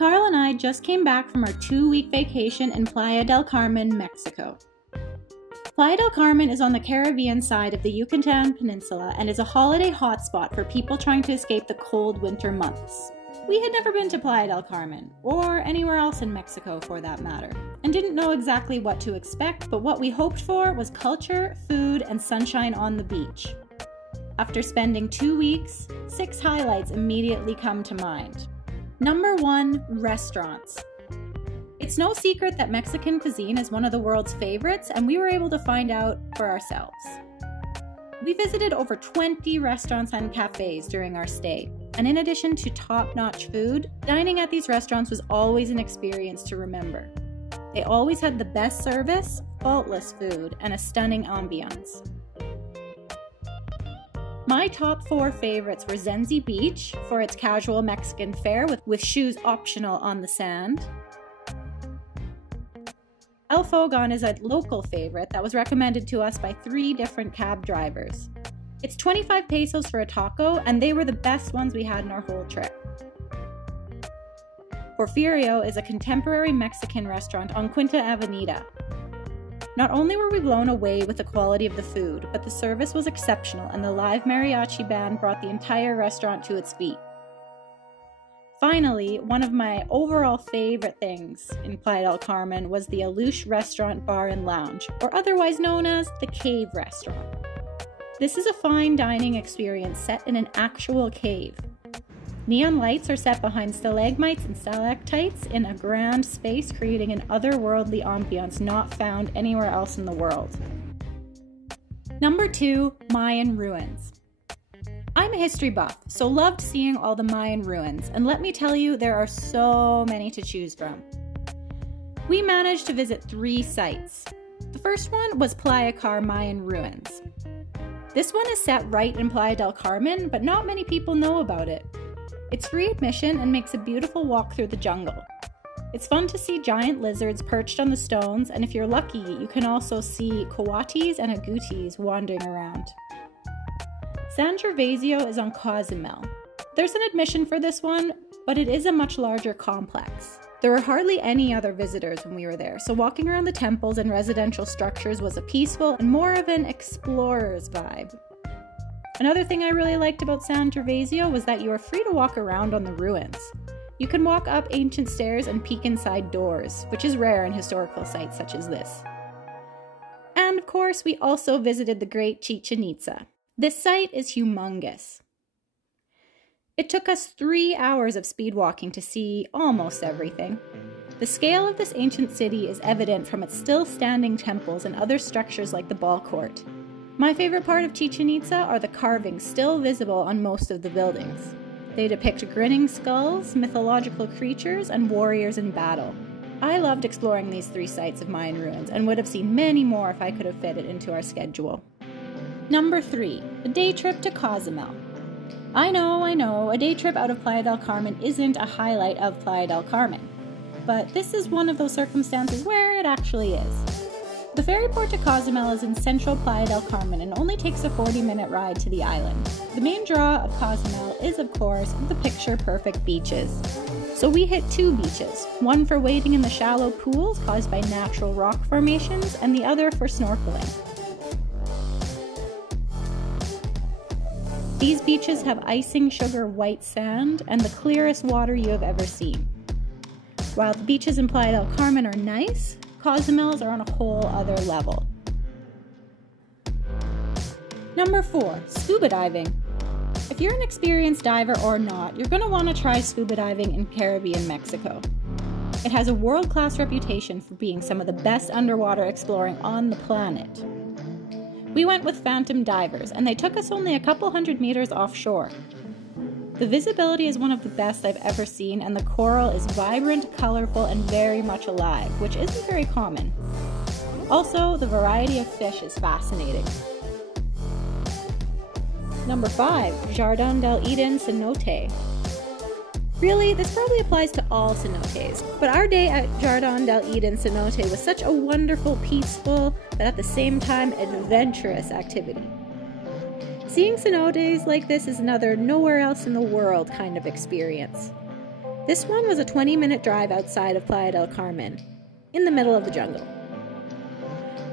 Carl and I just came back from our 2-week vacation in Playa del Carmen, Mexico. Playa del Carmen is on the Caribbean side of the Yucatán Peninsula and is a holiday hotspot for people trying to escape the cold winter months. We had never been to Playa del Carmen, or anywhere else in Mexico for that matter, and didn't know exactly what to expect, but what we hoped for was culture, food, and sunshine on the beach. After spending 2 weeks, 6 highlights immediately come to mind. Number 1, restaurants. It's no secret that Mexican cuisine is one of the world's favorites, and we were able to find out for ourselves. We visited over 20 restaurants and cafes during our stay, and in addition to top-notch food, dining at these restaurants was always an experience to remember. They always had the best service, faultless food, and a stunning ambiance. My top 4 favorites were Zenzi Beach for its casual Mexican fare with shoes optional on the sand. El Fogon is a local favorite that was recommended to us by 3 different cab drivers. It's 25 pesos for a taco, and they were the best ones we had in our whole trip. Porfirio is a contemporary Mexican restaurant on Quinta Avenida. Not only were we blown away with the quality of the food, but the service was exceptional and the live mariachi band brought the entire restaurant to its feet. Finally, one of my overall favorite things in Playa del Carmen was the Alush Restaurant Bar and Lounge, or otherwise known as the Cave Restaurant. This is a fine dining experience set in an actual cave. Neon lights are set behind stalagmites and stalactites in a grand space, creating an otherworldly ambiance not found anywhere else in the world. Number 2, Mayan Ruins. I'm a history buff, so loved seeing all the Mayan ruins, and let me tell you, there are so many to choose from. We managed to visit 3 sites. The first one was Playa Car Mayan Ruins. This one is set right in Playa del Carmen, but not many people know about it. It's free admission and makes a beautiful walk through the jungle. It's fun to see giant lizards perched on the stones, and if you're lucky, you can also see coatis and agoutis wandering around. San Gervasio is on Cozumel. There's an admission for this one, but it is a much larger complex. There were hardly any other visitors when we were there, so walking around the temples and residential structures was a peaceful and more of an explorer's vibe. Another thing I really liked about San Gervasio was that you were free to walk around on the ruins. You can walk up ancient stairs and peek inside doors, which is rare in historical sites such as this. And of course, we also visited the great Chichen Itza. This site is humongous. It took us 3 hours of speed walking to see almost everything. The scale of this ancient city is evident from its still standing temples and other structures like the ball court. My favorite part of Chichen Itza are the carvings still visible on most of the buildings. They depict grinning skulls, mythological creatures, and warriors in battle. I loved exploring these 3 sites of Mayan ruins and would have seen many more if I could have fit it into our schedule. Number 3, a day trip to Cozumel. I know, a day trip out of Playa del Carmen isn't a highlight of Playa del Carmen, but this is one of those circumstances where it actually is. The ferry port to Cozumel is in central Playa del Carmen and only takes a 40-minute ride to the island. The main draw of Cozumel is, of course, the picture-perfect beaches. So we hit 2 beaches, one for wading in the shallow pools caused by natural rock formations, and the other for snorkeling. These beaches have icing sugar white sand and the clearest water you have ever seen. While the beaches in Playa del Carmen are nice, Cozumel's are on a whole other level. Number 4, scuba diving. If you're an experienced diver or not, you're going to want to try scuba diving in Caribbean Mexico. It has a world-class reputation for being some of the best underwater exploring on the planet. We went with Phantom divers, and they took us only a couple hundred meters offshore. The visibility is one of the best I've ever seen, and the coral is vibrant, colorful, and very much alive, which isn't very common. Also, the variety of fish is fascinating. Number 5, Jardin del Eden Cenote. Really, this probably applies to all cenotes, but our day at Jardin del Eden Cenote was such a wonderful, peaceful, but at the same time adventurous activity. Seeing cenotes like this is another nowhere else in the world kind of experience. This one was a 20-minute drive outside of Playa del Carmen, in the middle of the jungle.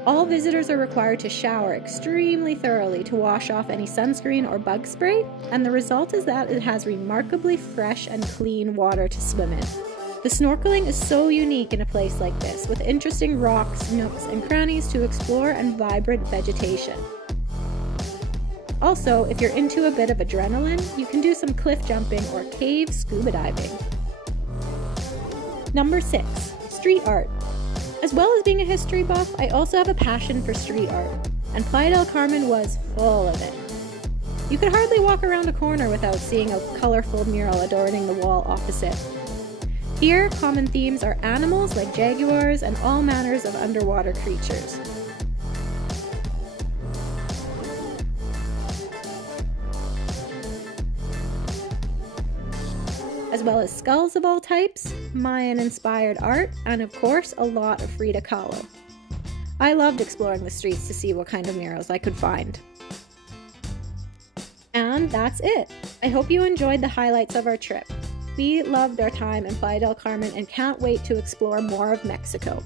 All visitors are required to shower extremely thoroughly to wash off any sunscreen or bug spray, and the result is that it has remarkably fresh and clean water to swim in. The snorkeling is so unique in a place like this, with interesting rocks, nooks, and crannies to explore and vibrant vegetation. Also, if you're into a bit of adrenaline, you can do some cliff jumping or cave scuba diving. Number 6. Street art. As well as being a history buff, I also have a passion for street art, and Playa del Carmen was full of it. You could hardly walk around a corner without seeing a colorful mural adorning the wall opposite. Here, common themes are animals like jaguars and all manners of underwater creatures. As well as skulls of all types, Mayan-inspired art, and of course, a lot of Frida Kahlo. I loved exploring the streets to see what kind of murals I could find. And that's it! I hope you enjoyed the highlights of our trip. We loved our time in Playa del Carmen and can't wait to explore more of Mexico.